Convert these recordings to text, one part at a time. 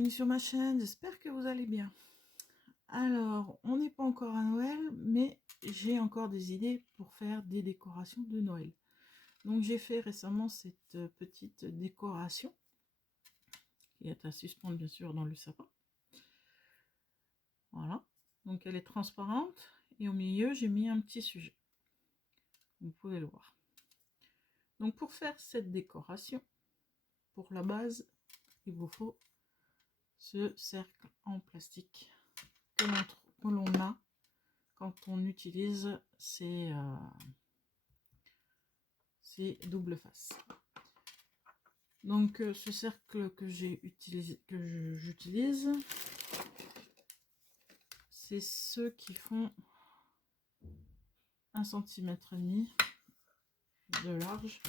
bienvenue sur ma chaîne, j'espère que vous allez bien. Alors, on n'est pas encore à Noël, mais j'ai encore des idées pour faire des décorations de Noël. Donc j'ai fait récemment cette petite décoration, qui est à suspendre bien sûr dans le sapin. Voilà, donc elle est transparente et au milieu j'ai mis un petit sujet. Vous pouvez le voir. Donc pour faire cette décoration, pour la base, il vous faut ce cercle en plastique que l'on a quand on utilise ces double face. Donc ce cercle que j'utilise, c'est ceux qui font 1,5 cm de large.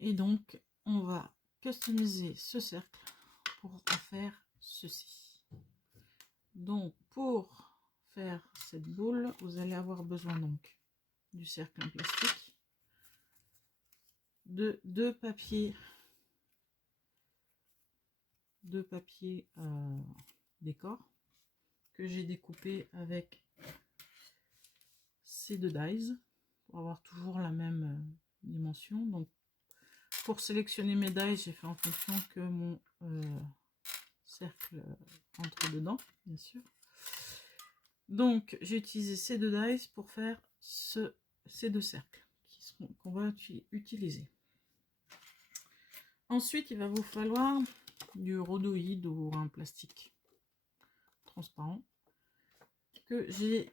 Et donc on va customiser ce cercle pour en faire ceci. Donc pour faire cette boule, vous allez avoir besoin donc du cercle en plastique, de deux papiers décor que j'ai découpé avec ces deux dies pour avoir toujours la même dimension. Donc pour sélectionner mes dies, j'ai fait en fonction que mon cercle entre dedans, bien sûr. Donc j'ai utilisé ces deux dies pour faire ces deux cercles qu'on va utiliser. Ensuite, il va vous falloir du rhodoïde ou un plastique transparent que j'ai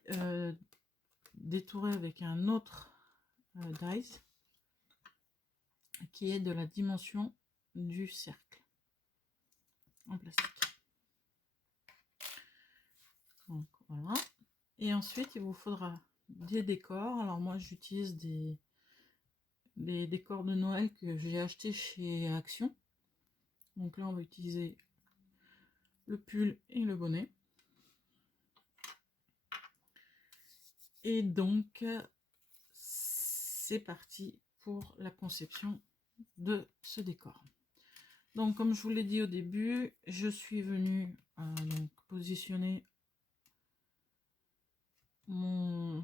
détouré avec un autre dies qui est de la dimension du cercle en plastique. Donc voilà. Et ensuite, il vous faudra des décors. Alors moi, j'utilise des décors de Noël que j'ai acheté chez Action. Donc là, on va utiliser le pull et le bonnet. Et donc, c'est parti pour la conception de ce décor. Donc, comme je vous l'ai dit au début, je suis venue donc positionner mon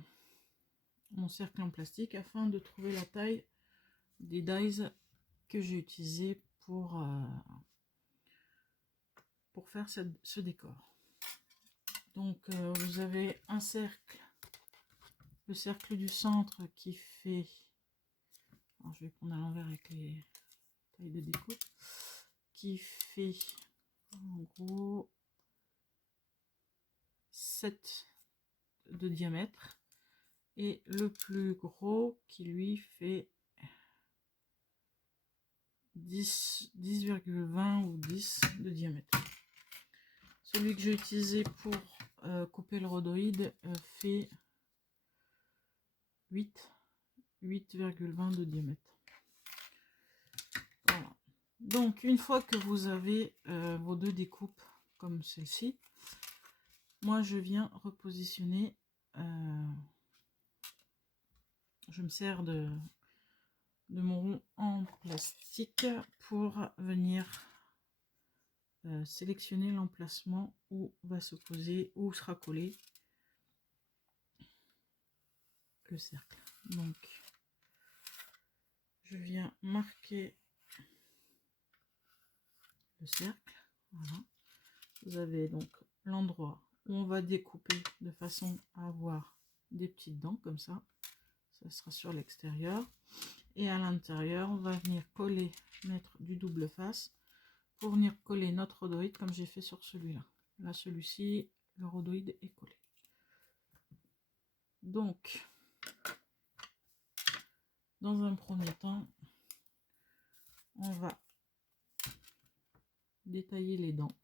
cercle en plastique afin de trouver la taille des dies que j'ai utilisé pour faire ce décor. Donc, vous avez un cercle, le cercle du centre qui fait, alors je vais prendre à l'envers avec les tailles de découpe, qui fait en gros 7 de diamètre, et le plus gros qui lui fait 10,20 ou 10 de diamètre. Celui que j'ai utilisé pour couper le rhodoïde fait 8,20 de diamètre. Voilà. Donc une fois que vous avez vos deux découpes comme celle-ci, moi je viens repositionner, je me sers de mon rond en plastique pour venir sélectionner l'emplacement où va se poser, où sera collé le cercle. Donc je viens marquer le cercle. Voilà. Vous avez donc l'endroit où on va découper de façon à avoir des petites dents comme ça. Ça sera sur l'extérieur. Et à l'intérieur, on va venir coller, mettre du double face pour venir coller notre rhodoïde comme j'ai fait sur celui-là. Là, celui-ci, le rhodoïde est collé. Donc, dans un premier temps, on va détailler les dents.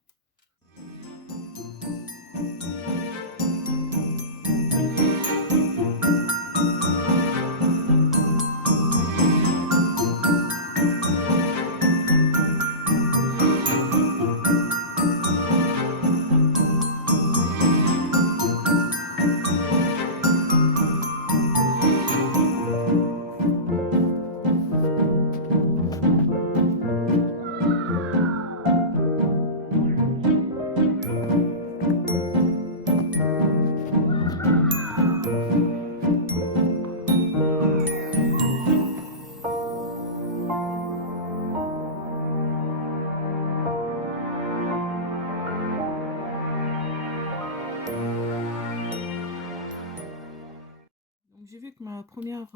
Donc j'ai vu que ma première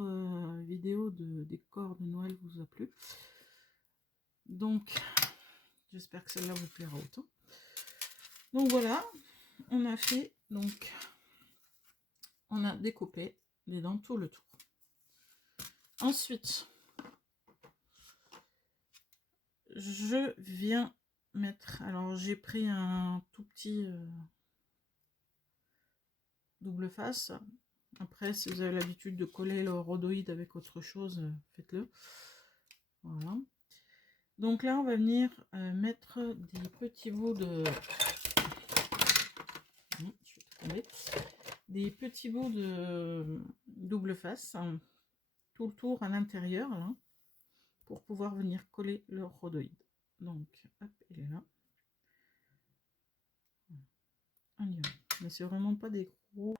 vidéo de décor de Noël vous a plu. Donc j'espère que celle-là vous plaira autant. Donc voilà, on a fait, donc on a découpé les dents tout le tour. Ensuite, je viens mettre, alors j'ai pris un tout petit double face. Après, si vous avez l'habitude de coller le rhodoïde avec autre chose, faites-le. Voilà. Donc là, on va venir mettre des petits bouts de... Je vais tomber. Des petits bouts de double face, hein, tout le tour à l'intérieur, là, pour pouvoir venir coller le rhodoïde. Donc, hop, il est là. On y va. Mais c'est vraiment pas des gros...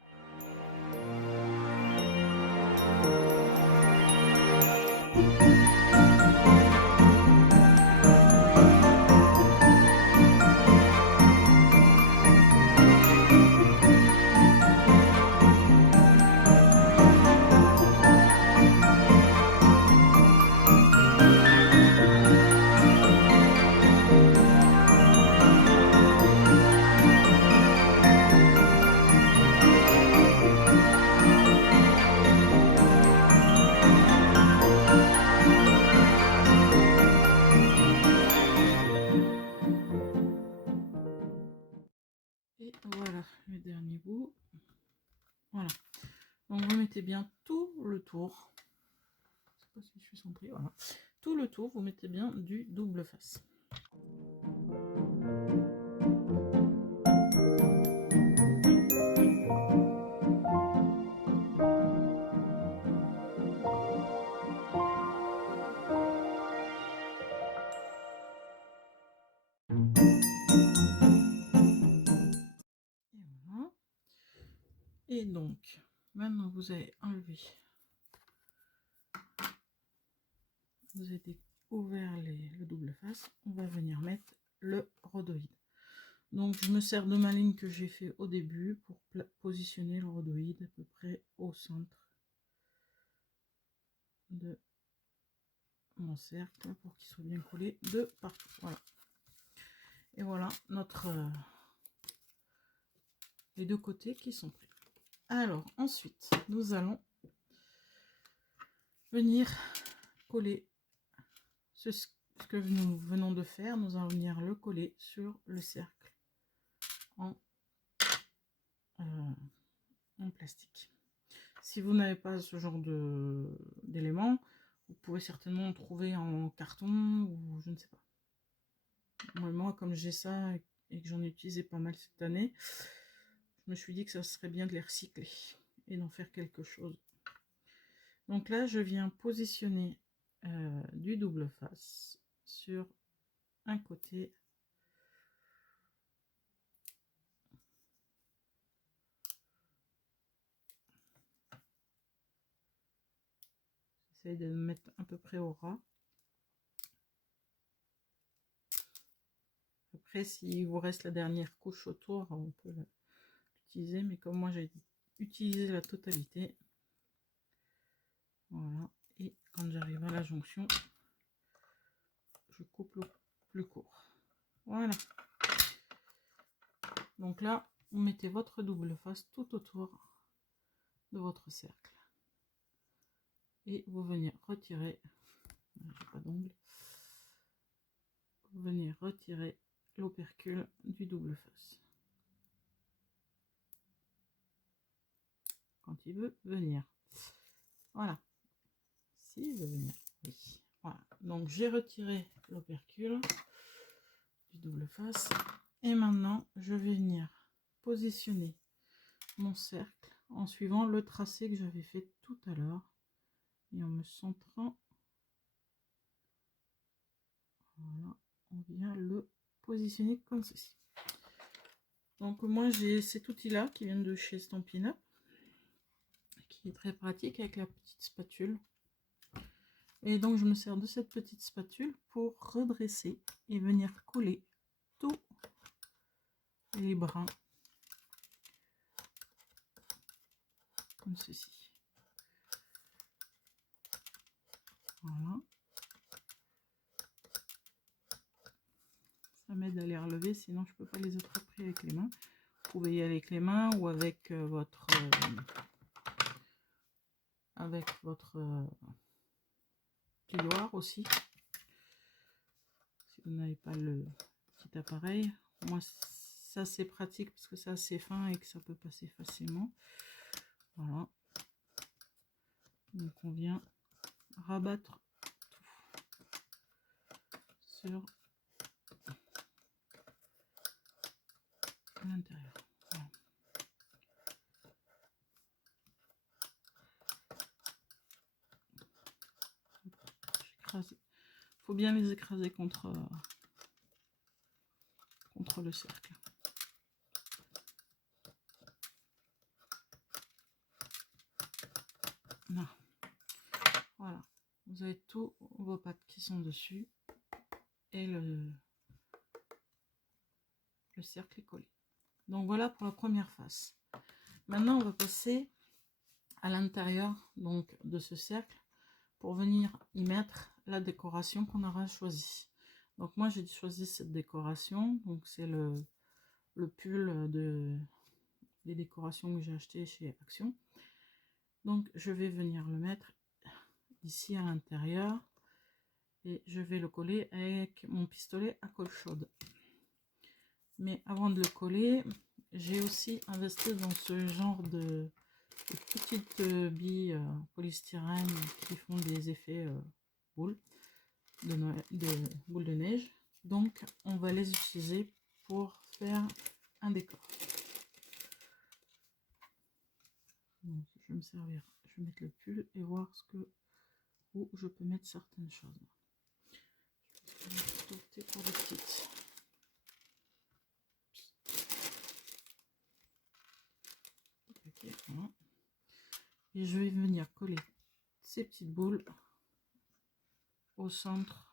Et voilà le dernier bout. Voilà. Donc vous mettez bien tout le tour. Je sais pas si je suis centrée. Voilà. Tout le tour, vous mettez bien du double face. Et voilà. Et donc, maintenant vous avez enlevé, vous avez ouvert le double face, on va venir mettre le rhodoïde. Donc je me sers de ma ligne que j'ai fait au début pour positionner le rhodoïde à peu près au centre de mon cercle pour qu'il soit bien collé de partout. Voilà. Et voilà notre les deux côtés qui sont prêts. Alors ensuite, nous allons venir coller ce que nous venons de faire. Nous allons venir le coller sur le cercle en plastique. Si vous n'avez pas ce genre d'éléments, vous pouvez certainement en trouver en carton ou je ne sais pas. Moi comme j'ai ça et que j'en ai utilisé pas mal cette année, je me suis dit que ça serait bien de les recycler et d'en faire quelque chose. Donc là, je viens positionner du double face sur un côté. J'essaie de me mettre à peu près au ras. Après, s'il vous reste la dernière couche autour, on peut l'utiliser. Mais comme moi, j'ai utilisé la totalité. Voilà. Et quand j'arrive à la jonction, je coupe le plus court. Voilà. Donc là, vous mettez votre double face tout autour de votre cercle. Et vous venez retirer, j'ai pas d'ongle, vous venez retirer l'opercule du double face. Quand il veut venir. Voilà. S'il veut venir. Oui. Voilà. Donc j'ai retiré l'opercule du double face. Et maintenant, je vais venir positionner mon cercle en suivant le tracé que j'avais fait tout à l'heure. Et en me centrant. Voilà. On vient le positionner comme ceci. Donc moi j'ai cet outil là qui vient de chez Stampin' Up, qui est très pratique avec la petite spatule. Et donc je me sers de cette petite spatule pour redresser et venir coller tous les brins comme ceci. Voilà. Ça m'aide à les relever, sinon je peux pas les attraper avec les mains. Vous pouvez y aller avec les mains ou avec votre plioir aussi. Si vous n'avez pas le petit appareil. Moi, ça c'est pratique parce que c'est assez fin et que ça peut passer facilement. Voilà. Donc on vient rabattre tout sur l'intérieur. Voilà. Faut bien les écraser contre le cercle. Là. Voilà. Vous avez tous vos pattes qui sont dessus et le cercle est collé. Donc voilà pour la première face. Maintenant on va passer à l'intérieur donc de ce cercle pour venir y mettre la décoration qu'on aura choisie. Donc moi j'ai choisi cette décoration, donc c'est le pull des décorations que j'ai acheté chez Action. Donc je vais venir le mettre ici à l'intérieur et je vais le coller avec mon pistolet à colle chaude. Mais avant de le coller, j'ai aussi investi dans ce genre de petites billes polystyrène qui font des effets boules boules de neige. Donc on va les utiliser pour faire un décor. Donc, je vais me servir, je vais mettre le pull et voir où je peux mettre certaines choses. Je vais opter pour des petites. Okay, voilà. Et je vais venir coller ces petites boules au centre,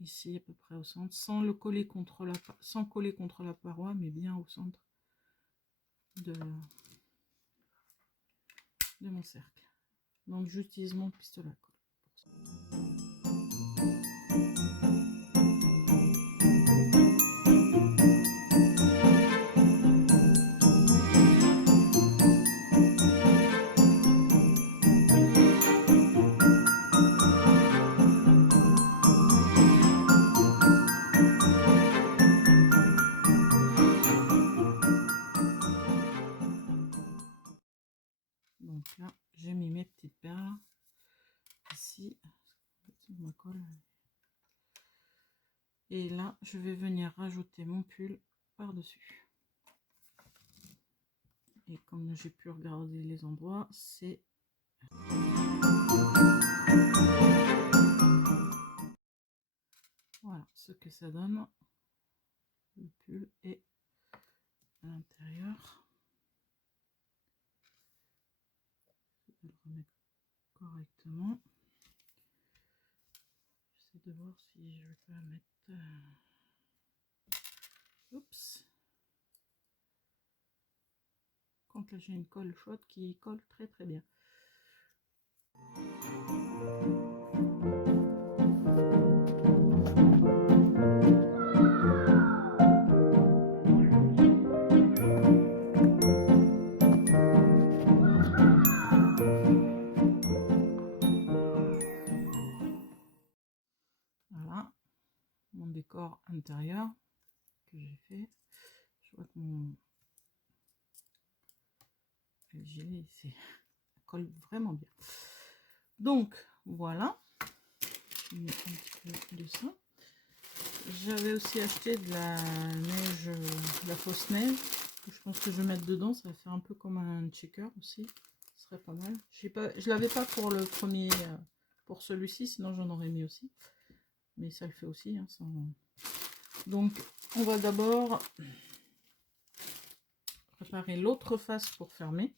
ici à peu près au centre, sans coller contre la paroi, mais bien au centre de mon cercle. Donc j'utilise mon pistolet à colle pour ça. Donc là, j'ai mis mes petites perles ici, ma colle. Et là, je vais venir rajouter mon pull par-dessus. Et comme j'ai pu regarder les endroits, c'est... Voilà ce que ça donne. Le pull est à l'intérieur. Je vais le remettre correctement. J'essaie de voir si je vais pas mettre... Oups. Quand là j'ai une colle chaude qui colle très très bien. Voilà mon décor intérieur que j'ai fait. Je vois que mon gilet ici colle vraiment bien. Donc voilà, je mets un petit peu de ça. J'avais aussi acheté de la neige, de la fausse neige. Je pense que je vais mettre dedans, ça va faire un peu comme un checker aussi. Ce serait pas mal. Je l'avais pas pour le premier, pour celui-ci, sinon j'en aurais mis aussi. Mais ça le fait aussi. Hein, sans... Donc on va d'abord préparer l'autre face pour fermer.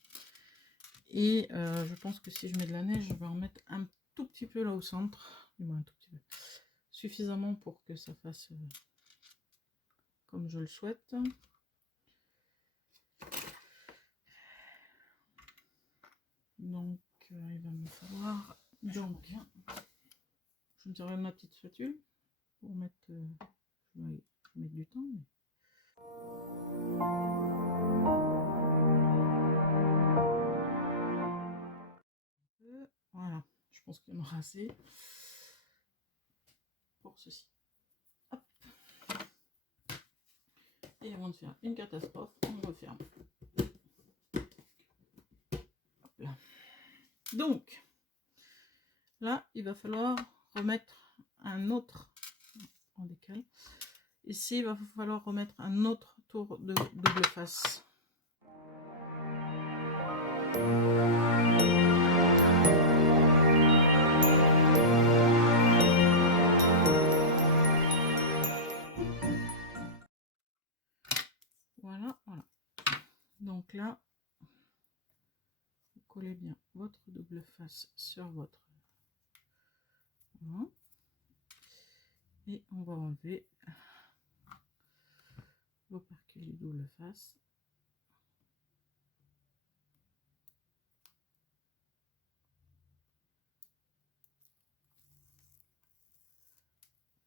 Et je pense que si je mets de la neige, je vais en mettre un tout petit peu là au centre. Du moins un tout petit peu. Suffisamment pour que ça fasse comme je le souhaite. Donc il va me falloir, donc je me servais de ma petite spatule pour mettre, je vais mettre du temps, mais... Voilà, je pense qu'il y en aura assez pour ceci. Hop. Et avant de faire une catastrophe, on referme. Hop là. Donc, là, il va falloir remettre un autre, en décale. Ici, il va falloir remettre un autre tour de double face. Voilà, voilà. Donc là, vous collez bien votre double face sur votre... Voilà. Et on va enlever l'opercule du double face.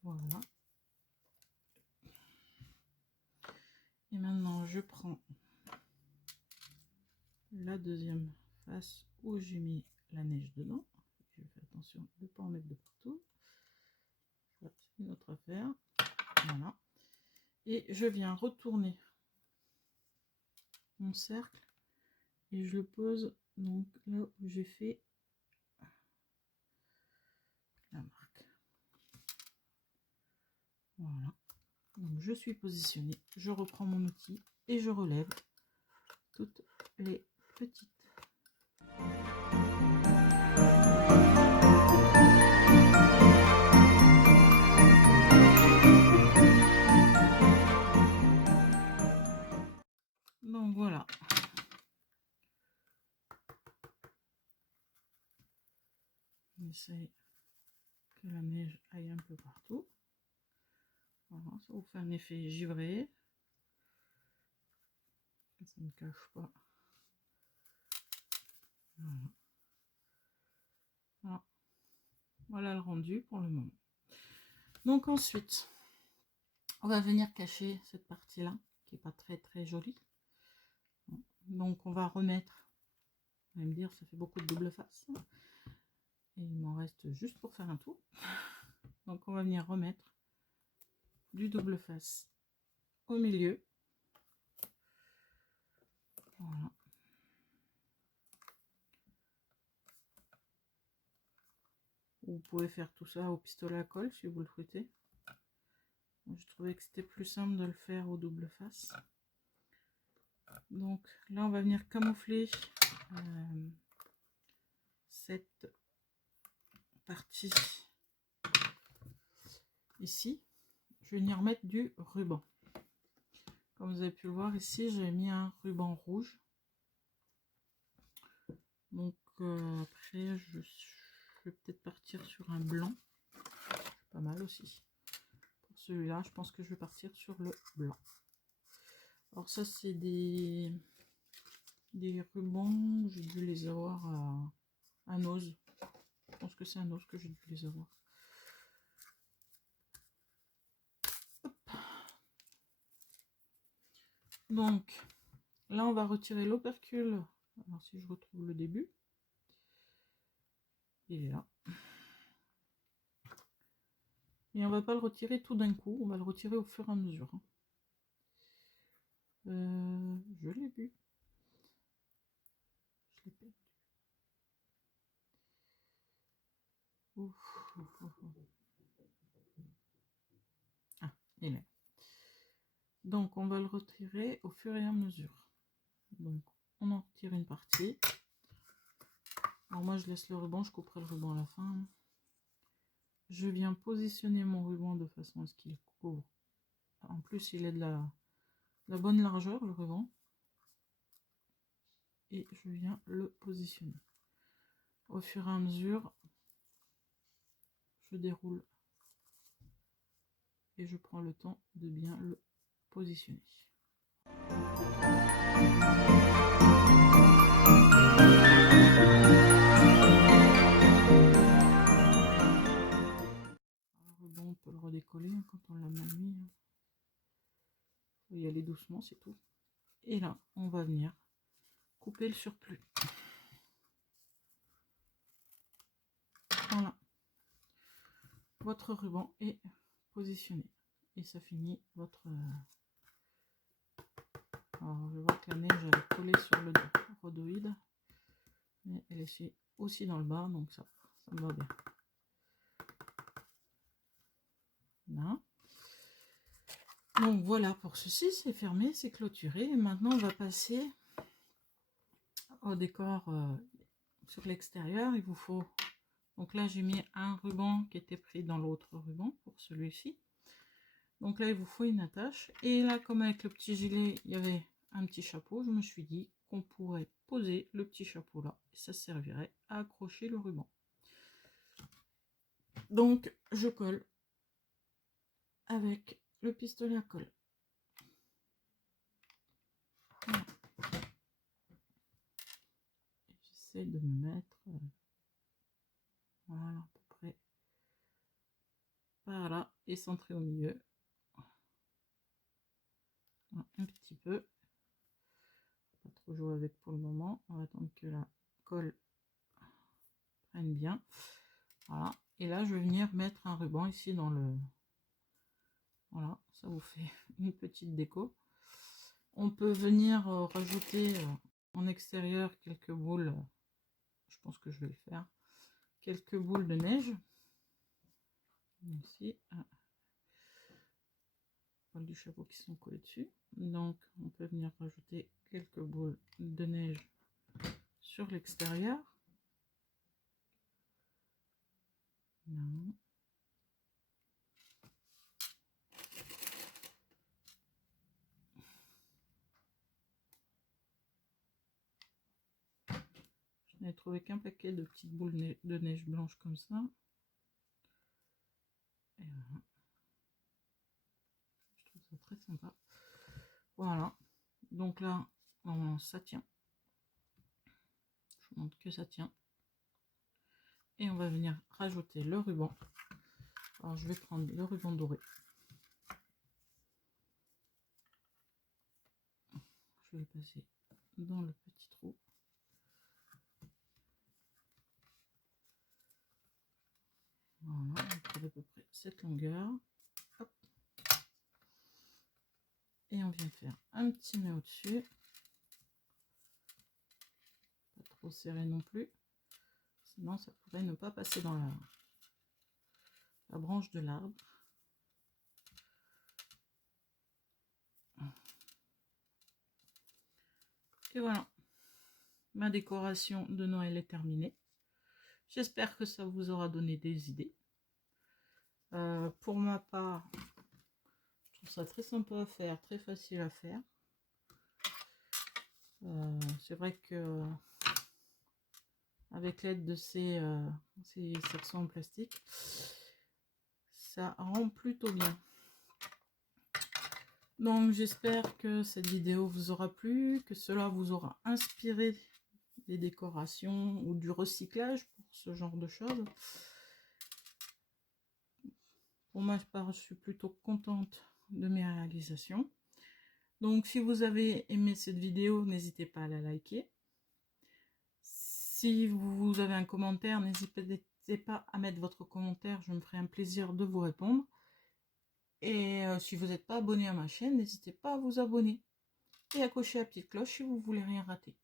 Voilà. Et maintenant, je prends la deuxième face où j'ai mis la neige dedans. Je fais attention de ne pas en mettre de partout. C'est une autre affaire. Voilà. Et je viens retourner mon cercle et je le pose donc là où j'ai fait la marque. Voilà. Donc je suis positionnée, je reprends mon outil et je relève toutes les petites. Donc voilà. On essaye que la neige aille un peu partout. Voilà, ça vous fait un effet givré. Ça ne cache pas. Voilà. Voilà. Voilà le rendu pour le moment. Donc ensuite, on va venir cacher cette partie-là, qui n'est pas très jolie. Donc on va remettre, vous allez me dire, ça fait beaucoup de double face. Et il m'en reste juste pour faire un tour. Donc on va venir remettre du double face au milieu. Voilà. Vous pouvez faire tout ça au pistolet à colle si vous le souhaitez. Je trouvais que c'était plus simple de le faire au double face. Donc là on va venir camoufler cette partie ici. Je vais venir mettre du ruban. Comme vous avez pu le voir ici, j'ai mis un ruban rouge. Donc après je vais peut-être partir sur un blanc. Pas mal aussi. Pour celui-là, je pense que je vais partir sur le blanc. Alors ça c'est des rubans, j'ai dû les avoir à Nose. Je pense que c'est un Nose que j'ai dû les avoir. Hop. Donc là on va retirer l'opercule. Alors si je retrouve le début, il est là. Et on va pas le retirer tout d'un coup, on va le retirer au fur et à mesure. Je l'ai vu. Je l'ai perdu. Ah, il est là. Donc on va le retirer au fur et à mesure. Donc on en retire une partie. Alors moi je laisse le ruban, je couperai le ruban à la fin. Je viens positionner mon ruban de façon à ce qu'il couvre. En plus il est de la bonne largeur le ruban. Et je viens le positionner. Au fur et à mesure, je déroule. Et je prends le temps de bien le positionner. doucement, c'est tout. Et là, on va venir couper le surplus. Voilà. Votre ruban est positionné. Et ça finit votre... Alors, je vois que la neige, elle est collée sur le rhodoïde. Mais elle est aussi dans le bas, donc ça me va bien. Là. Donc voilà, pour ceci, c'est fermé, c'est clôturé. Et maintenant, on va passer au décor sur l'extérieur. Il vous faut... Donc là, j'ai mis un ruban qui était pris dans l'autre ruban pour celui-ci. Donc là, il vous faut une attache. Et là, comme avec le petit gilet, il y avait un petit chapeau, je me suis dit qu'on pourrait poser le petit chapeau là. Et ça servirait à accrocher le ruban. Donc, je colle avec le pistolet à colle. Voilà. J'essaie de me mettre voilà, à peu près par là et centré au milieu. Voilà, un petit peu. Pas trop jouer avec pour le moment. On va attendre que la colle prenne bien. Voilà. Et là, je vais venir mettre un ruban ici dans le... Voilà, ça vous fait une petite déco. On peut venir rajouter en extérieur quelques boules. Je pense que je vais le faire. Quelques boules de neige. Ici. Du chapeau qui sont collés dessus. Donc, on peut venir rajouter quelques boules de neige sur l'extérieur. Non. Je n'ai trouvé qu'un paquet de petites boules de neige blanche comme ça. Et voilà. Je trouve ça très sympa. Voilà. Donc là, ça tient. Je vous montre que ça tient. Et on va venir rajouter le ruban. Alors, je vais prendre le ruban doré. Je vais le passer dans le petit trou. Voilà, on trouve à peu près cette longueur. Hop. Et on vient faire un petit nœud au-dessus. Pas trop serré non plus. Sinon, ça pourrait ne pas passer dans la branche de l'arbre. Et voilà. Ma décoration de Noël est terminée. J'espère que ça vous aura donné des idées. Pour ma part, je trouve ça très sympa à faire, très facile à faire. C'est vrai que avec l'aide de ces sections en plastique, ça rend plutôt bien. Donc j'espère que cette vidéo vous aura plu, que cela vous aura inspiré des décorations ou du recyclage pour ce genre de choses. Pour ma part, je suis plutôt contente de mes réalisations. Donc si vous avez aimé cette vidéo, n'hésitez pas à la liker. Si vous avez un commentaire, n'hésitez pas à mettre votre commentaire, je me ferai un plaisir de vous répondre. Et si vous n'êtes pas abonné à ma chaîne, n'hésitez pas à vous abonner. Et à cocher la petite cloche si vous voulez rien rater.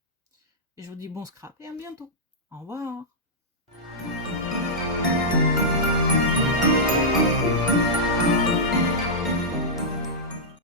Et je vous dis bon scrap et à bientôt. Au revoir.